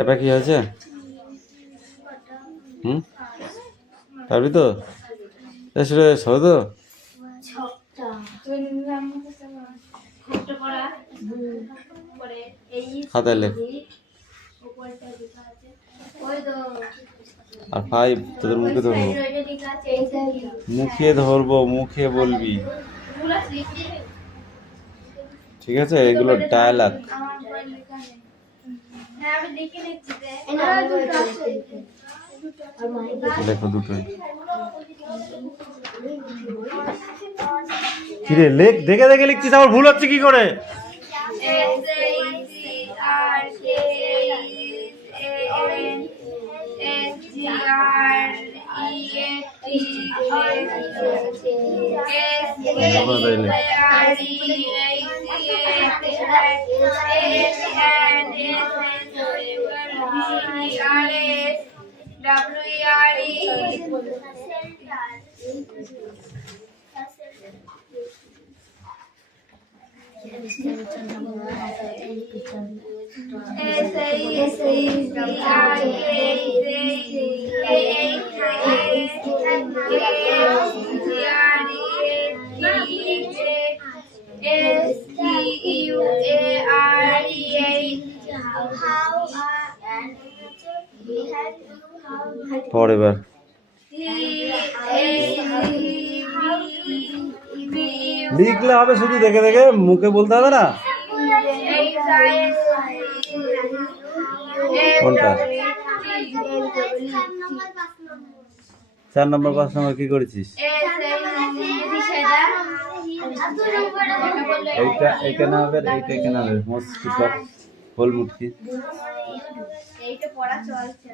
এবার কি হয়েছে? পারবি তো? এসে সহজ তো? খাতায় লেখ। আর 5 তোদের মুখে ধরবো, মুখে বলবি, ঠিক আছে? এগুলো ডায়ালগ। দেখো দুটোই কিরে লেখ, দেখে দেখে লিখছিস, আমার ভুল হচ্ছে কি করে? পড় এবার। লিখলে হবে, শুধু দেখে দেখে, মুখে বলতে হবে না। কোনটা? 4 নম্বর 5 নম্বর কি করেছিস? এইটা না হবে, এইটা কেন হবে? মস্তি কর, ফুল মুটকি। এইটা পড়া চলছে,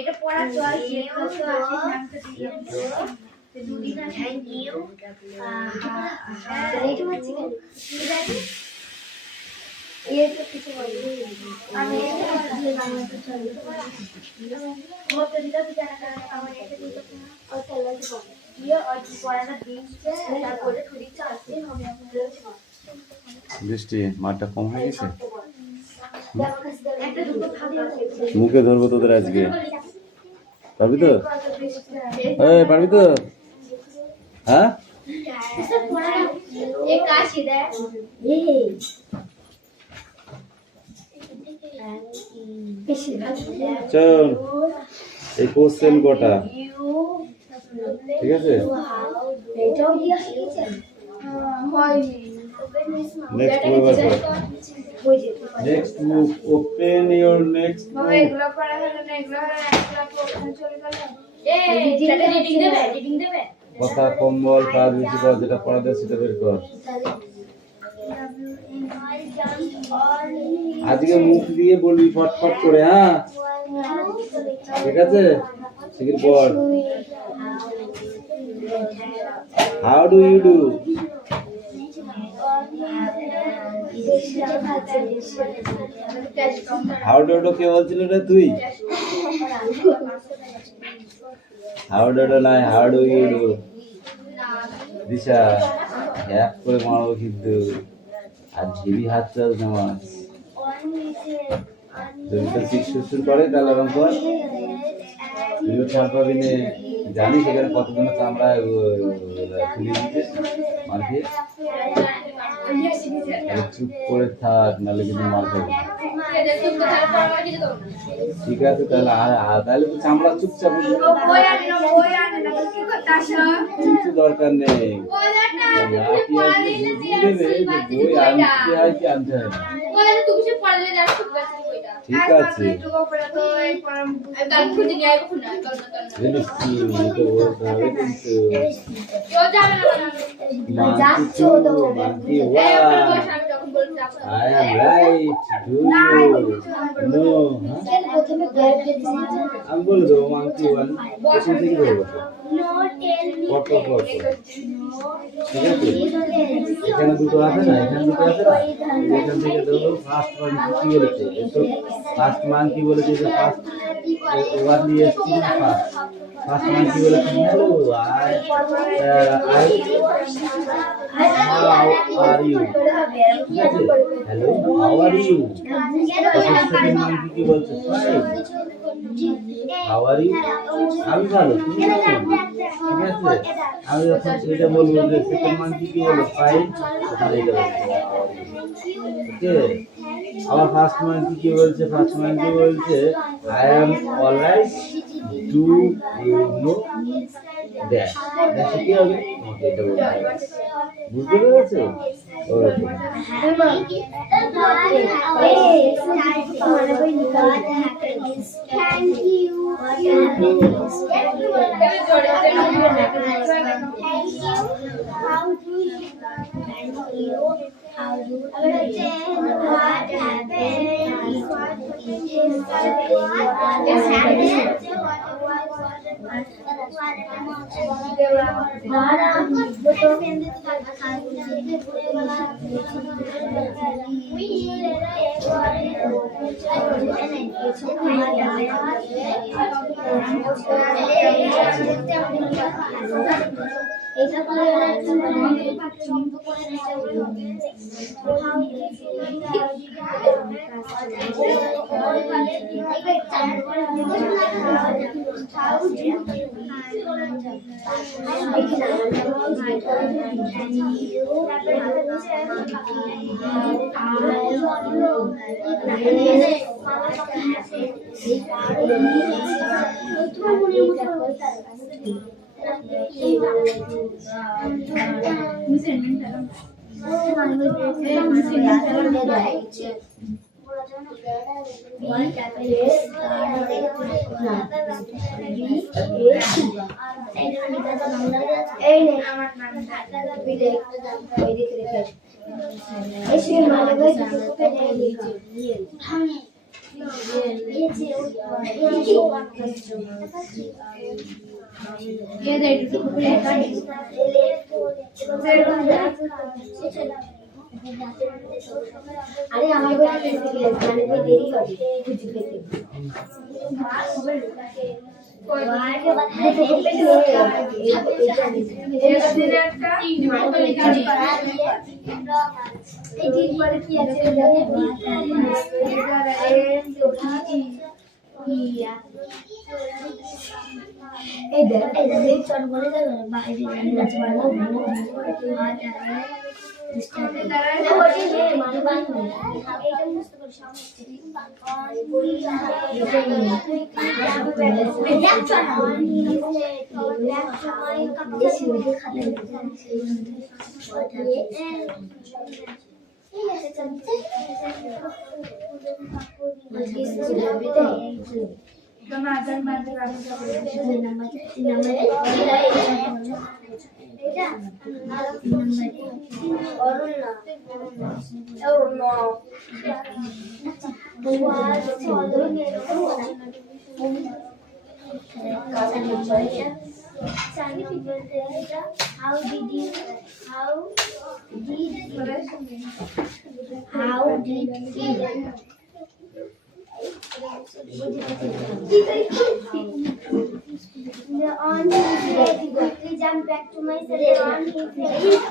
এটা পড়া চলছে, থ্যাংক ইউ। বৃষ্টি মাঠটা কম হয়ে গেছে, মুখে ধরবো তোদের আজকে। পারবি তো? পারবি তো? হ্যাঁ, চল। এই কোশ্চেন কটা, ঠিক আছে? নেক্সট বুক আছে, next book, open your next book. এগুলো পড়া হলো না, এগুলো চলে গেল। রিডিং দেবে, কথা কম বল, কাজ বেশি কর, যেটা পড়া দেয় সেটা বের কর। আজকে মুখ দিয়ে বলবি ফটফট করে, হ্যাঁ? ঠিক আছে, শিখির পর। How do you do? How do কে বলছিল রে তুই? হাউ ডু নাই, how do you do. Disha এক করে মারবো কিন্তু, আর ঝিরি হাত চাল তোমার। যদি তো শিখ সুর করে তাহলে এরকম কর। তুইও ছাড় পাবি না। জানিস এখানে কতজন চামড়া খুলে দিতে মারকে? চুপ করে থাক, নাহলে কিন্তু মার খাবি। ঠিক আছে তাহলে, তাহলে তো চামড়া চুপচাপ, কিছু দরকার নেই। বই আনতে হয় কি আনতে হয় না? ঠিক আছে, I am right. Do you know? আমি বলে দেবো monkey one. এখান থেকে ধরবো। পর পর পর। ঠিক আছে? এখানে দুটো আছে না? এখানে দুটো আছে না? এখান থেকে ধরবো। ফার্স্ট monkey কি বলেছে? ফার্স্ট monkey বলেছে যে ফার্স্ট এবার নিয়ে এসেছি ফার্স্ট। ফার্স্ট monkey বলেছে hello, how are you? Hello, how are you? Second monkey কি বলছে? Fine. How are you? আমি ভালো, তুমি কেমন? ঠিক আছে, আমি যখন এটা বলবো যে সেকেন্ড monkey কি বলে? Fine. তখন এটা বলবো ওকে। আমার ফার্স্ট monkey কি বলছে? ফার্স্ট monkey বলছে I am alright. Do you know that? দেখো কি হবে? ওকে, এটা বলতে হবে। বুঝতে পেরেছো? ওকে। আরে আমার বই মানে বই দেরি হবে খুঁজে পেতে On his leg, he jump back to my cell on his head.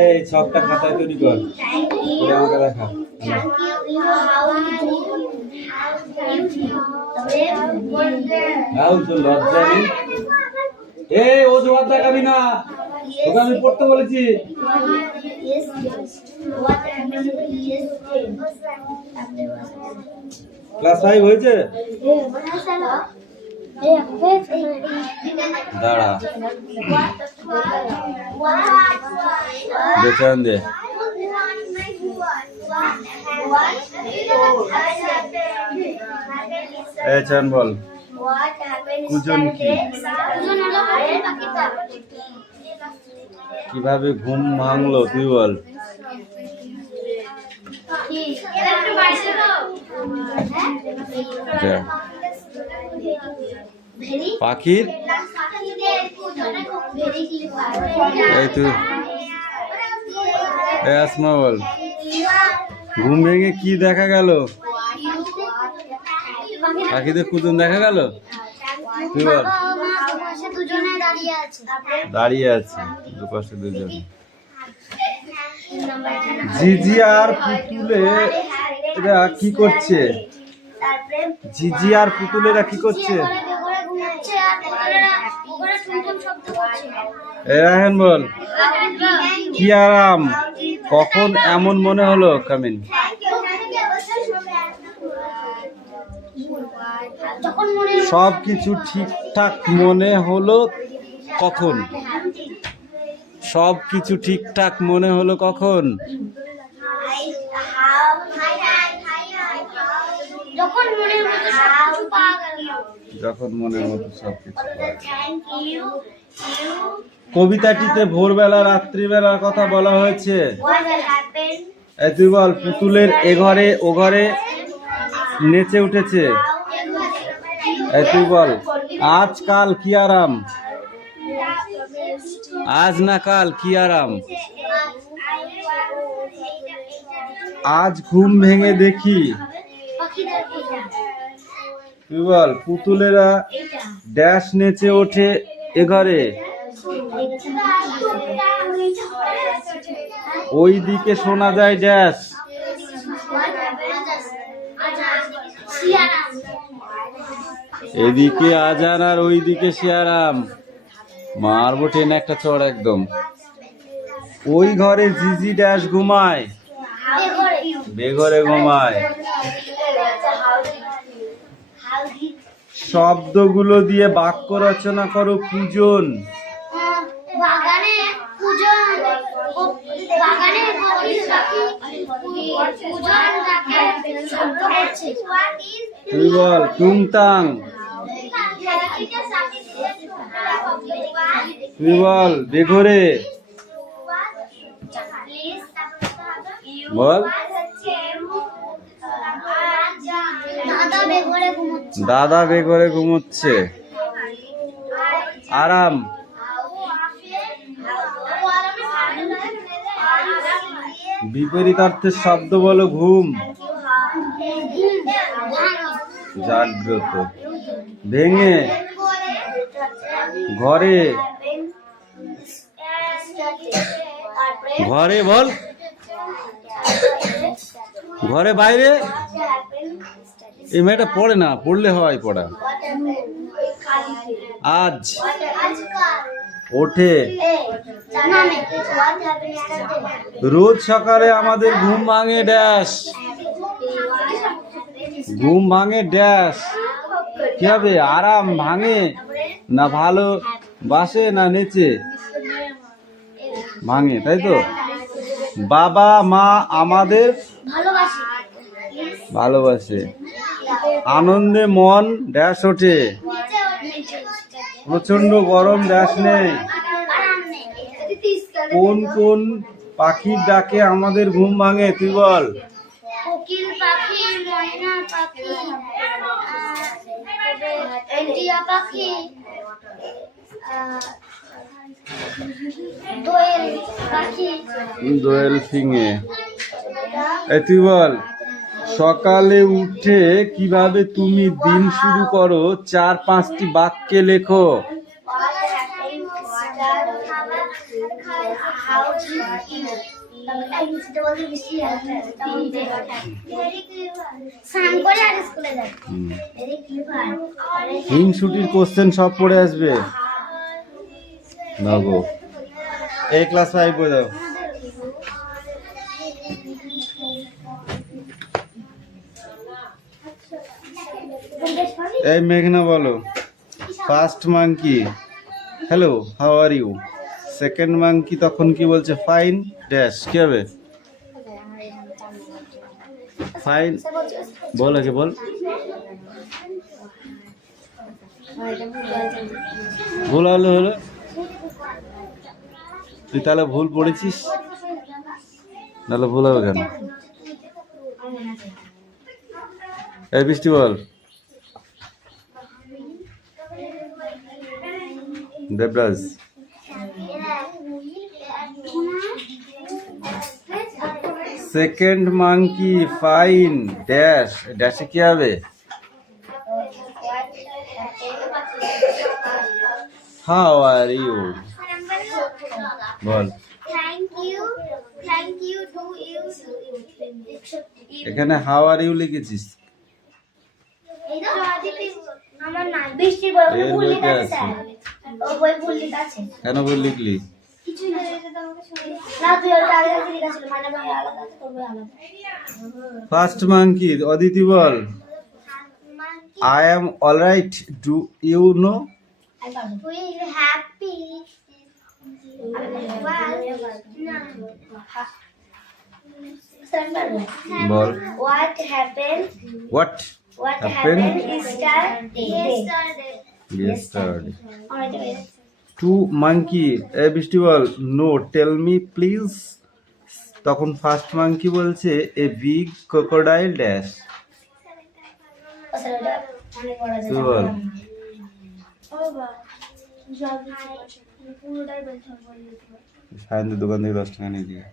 এই ছকটা খাতায় তৈরি কর, করে আমাকে দেখা। রাহুল তোর লজ্জা নেই? এই অজুহাত দেখাবি না, তোকে আমি পড়তে বলেছি। ক্লাস 5 হয়েছে? দাঁড়া বেচান দে। চান বল, কুজন কি? কিভাবে ঘুম ভাঙলো তুই বল। পাখির এই তুই আসমা বল, ঘুম ভেঙে কি দেখা গেল? পাখিদের কুজন দেখা গেল? তুই বল। দাঁড়িয়ে আছে দুপাশে দুজন। জিজি আর পুতুলে এরা কি করছে? জিজি আর পুতুলেরা কি করছে? রাহেন বল, কি আরাম, কখন এমন মনে হলো? কামিন, সব কিছু ঠিকঠাক মনে হলো কখন? সব কিছু ঠিকঠাক মনে হলো কখন? যখন মনের মতো সবকিছু। কবিতাটিতে ভোরবেলা রাত্রিবেলার কথা বলা হয়েছে। তুই বল, পুতুলের এ ঘরে ও ঘরে নেচে উঠেছে। তুই বল, আজ কাল কি আরাম, আজ না কাল কি আরাম। আজ ঘুম ভেঙে দেখি। তুই বল, পুতুলেরা ড্যাশ নেচে ওঠে এ ঘরে। ওই দিকে শোনা যায় ড্যাশ। এদিকে আজান আর ওই দিকে শিয়ারাম। মারবো টেনে একটা চড় একদম। ওই ঘরে জিজি ড্যাশ ঘুমায়, বেঘরে ঘুমায়। শব্দগুলো দিয়ে বাক্য রচনা করো। পূজন, তুই বল, টুংটাং। তুই বল, বেঘরে। বল, দাদা বেঘরে ঘুমোচ্ছে। আরাম, বিপরীতার্থের শব্দ বলো। ঘুম, জাগ্রত। ভেঙে, ঘরে। ঘরে বল, ঘরে বাইরে। এই মেয়েটা পড়ে না, পড়লে হয় পড়া। আজ, ওঠে। নামে what happens started রোজ সকালে আমাদের ঘুম ভাঙে ড্যাশ। ঘুম ভাঙে ড্যাশ কি হবে? আরাম ভাঙে না ভালো বাসে না নেচে ভাঙে, তাই তো? বাবা মা আমাদের ভালোবাসি ভালোবাসে। আনন্দে মন ড্যাশ ওঠে। প্রচন্ড গরম ড্যাশ নেই। কোন কোন পাখির ডাকে আমাদের ঘুম ভাঙে? তুই বল। কোকিল পাখি ময়না পাখি টিয়া পাখি দোয়েল পাখি দোয়েল ফিঙে। এই তুই বল। সকালে উঠে কিভাবে তুমি দিন শুরু করো? 4-5টি বাক্যে লেখো। হিংসুটির কোশ্চেন সব পড়ে আসবে। না গো, এই ক্লাস 5 পড়ে দাও। এই মেঘনা বলো। First monkey hello how are you. Second monkey তখন কি বলছে? ফাইন ড্যাশ কি হবে? ফাইন বল, আগে বল। ভুল হলো হলো। তুই তাহলে ভুল পড়েছিস, নাহলে ভুল হবে কেন? এই বৃষ্টি বল। Debraj second monkey fine dash ড্যাশে কি হবে? হাউ আর ইউ বল। থ্যাংক ইউ টু ইউ এখানে হাউ আর ইউ লিখেছিস। আমার না বৃষ্টির বই এর ভুল বইতে লেখা আছে আছে। স্যার ও বই ভুল লেখা আছে কেন ভুল লিখলি? কিছু না না তুই ওটা আগে থেকে লেখা ছিল মানে ভাই আলাদা আছে তোর বই আলাদা ফার্স্ট মাঙ্কি অদিতি বল। I am alright do you know. Feel happy. বল। What happened? What What happened happened yesterday? yesterday? Two monkey এ বৃষ্টি বল। No tell me please. তখন ফার্স্ট মাঙ্কি বলছে এ বিগ ক্রোকোডাইল ড্যাশ। তুই বল। সায়ন্তের দোকান থেকে 10 টাকা নিয়ে দিয়ে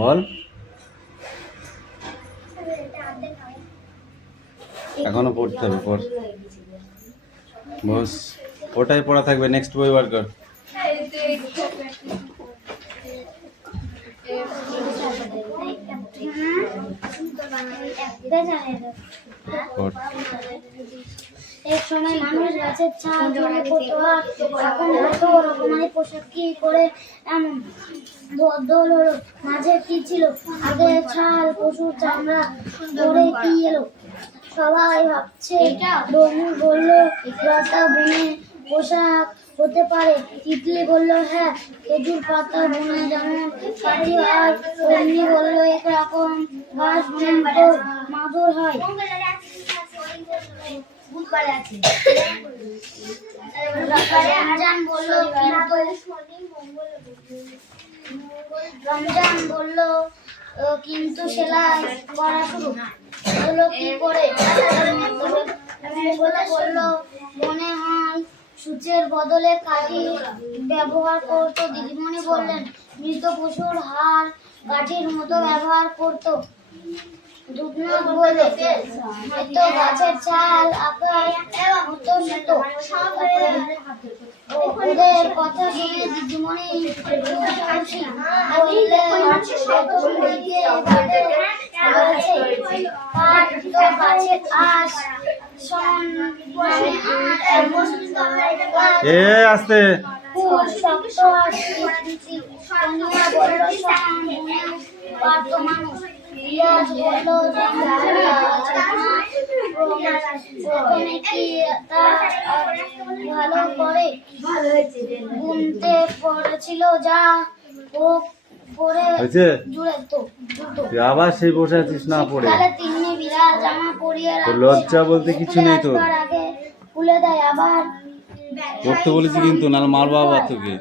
বল। এখনো পড়তে হবে, পড় বস। ওটাই পড়া থাকবে, নেক্সট বই বার কর। পড়। এক সময় মানুষ গাছের ছাল জমে পড়তো আর এখন কত রকমারি পোশাক কি করে এমন বদল হলো। মাঝে কি ছিল? আগে ছাল পশুর চামড়া পরে কি এলো? সবাই ভাবছে বনু বলল লতা বুনে পোশাক হতে পারে। তিতলি বলল হ্যাঁ, খেজুর পাতা বুনে যেমন কাঠি হয়। অমনি বলল একরকম ঘাস বুনে তো মাদুর হয়। রমজান বলল কিন্তু সেলাই করা শুরু হলো কি করে? বললো মনে হয় সূচের বদলে কাঠি ব্যবহার করতো। দিদিমণি বললেন মৃত পশুর হাড় কাঠির মতো ব্যবহার করতো। দুধনাথ বলল হয়তো গাছের ছাল আকাশ মতো নিত। ওদের কথা শুনে দিদিমণি খুশি বললেন গাছের আশ এ আস্তে ভালো করে ঘুমতে পড়েছিল যা ও পরে হয়েছে জুড়ে তো তুই আবার সেই বসে আছিস না পড়ে তাহলে তিনি বিরাট জামা পরিয়ে তোর লজ্জা বলতে কিছু নেই তোর আগে খুলে দেয় আবার পড়তে বলেছি কিন্তু নাহলে মারবো আবার তোকে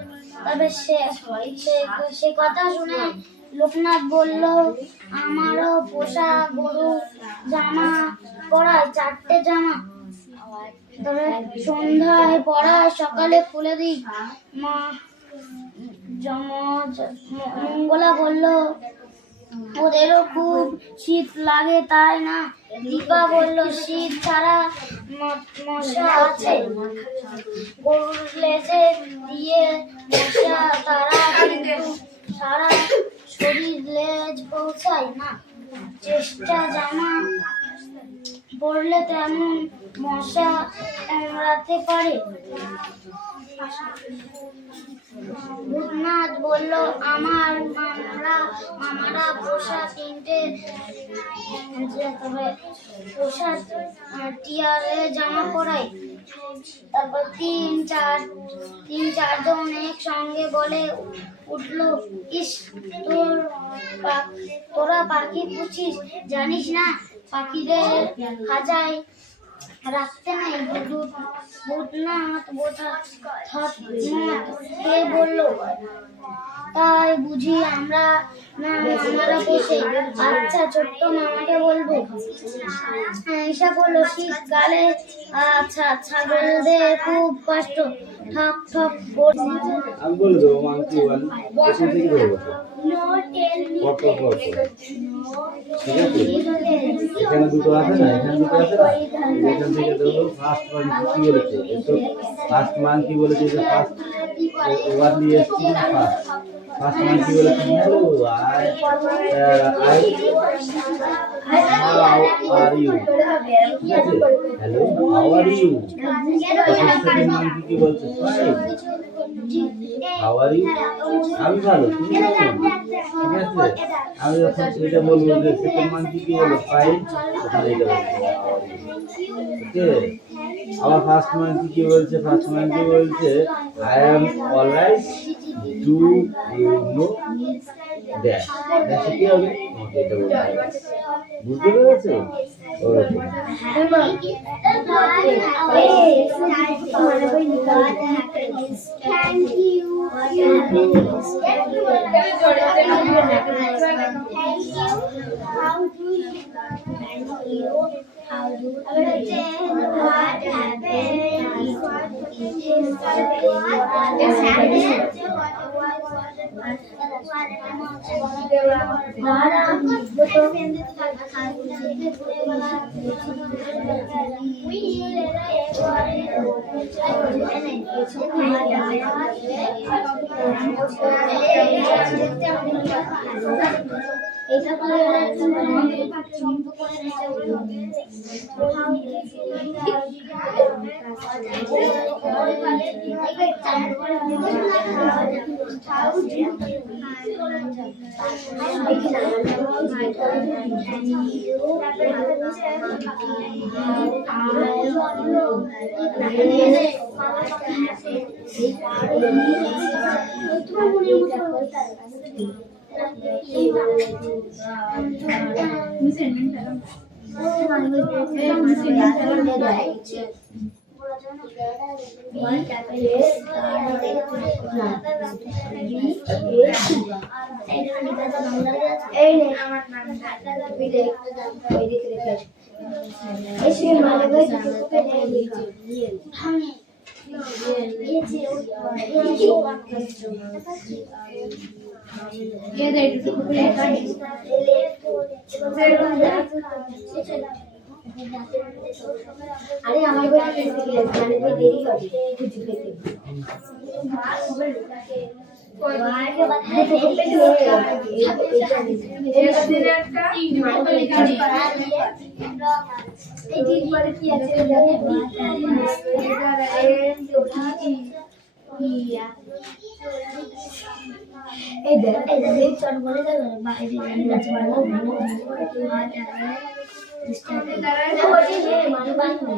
তবে সে কথা শুনে লোকনাথ বলল আমারও পোষা গরু জামা পরায় 4টে জামা তবে সন্ধ্যায় পরায় সকালে খুলে দিই মা মঙ্গলা বলল ওদেরও খুব শীত লাগে তাই না দীপা বলল শীত ছাড়া মশা আছে গরুর লেজে দিয়ে মশা তারা কিন্তু সারা শরীর লেজ পৌঁছায় না চেষ্টা জামা পড়লে তেমন মশা কামড়াতে পারে ভূতনাথ বলল আমার মামারা পোষা 3টে পোষা টিয়ারে জামা পরায় তারপর তিন চারজন একসঙ্গে বলে উঠলো ইস তোরা পাখি পুছিস জানিস না পাখিদের খাঁচায় রাখতে নাই ভূতনাথ কে বললো তাই বুঝি আমরা না মামারা পোষে আচ্ছা ছোট্ট মামাকে বলবো ঈশা বললো শীতকালে আচ্ছা ছাগলদের খুব কষ্ট ঠক ঠক করছে আমি বলে দেবো মাংকি ওয়ান এখান থেকে ধরবো কত কত ঠিক আছে এখানে দুটো আছে না এখানে দুটো আছে না এখান থেকে ধরবো ফার্স্ট মাংকি কি বলেছে তো ফার্স্ট মাংকি বলেছে যে ফার্স্ট ওয়ান নিয়ে এসছি না ফার্স্ট মাংকি বলেছে হ্যালো how are you ঠিক আছে hello how are you second monkey কি বলছে ফাইন how are you আমি ভালো তুমি কেমন ঠিক আছে আমি যখন এটা বলবো যে সেকেন্ড মাংকি কি বলে ফাইন তখন এটা ওকে আবার ফার্স্ট মাংকি কি বলছে ফার্স্ট মাংকি বলছে I am alright do you know that that কি হবে এটা বলতে বুঝতে পেরেছো আরে আমার বইটা কিনতে গেলে মানে বই দেরি হবে খুঁজে পেতে এই ঠিক পরে কি আছে এই দেখ এই চট বলে দেবে বাইরে গাছে ভালো ভালো ভালো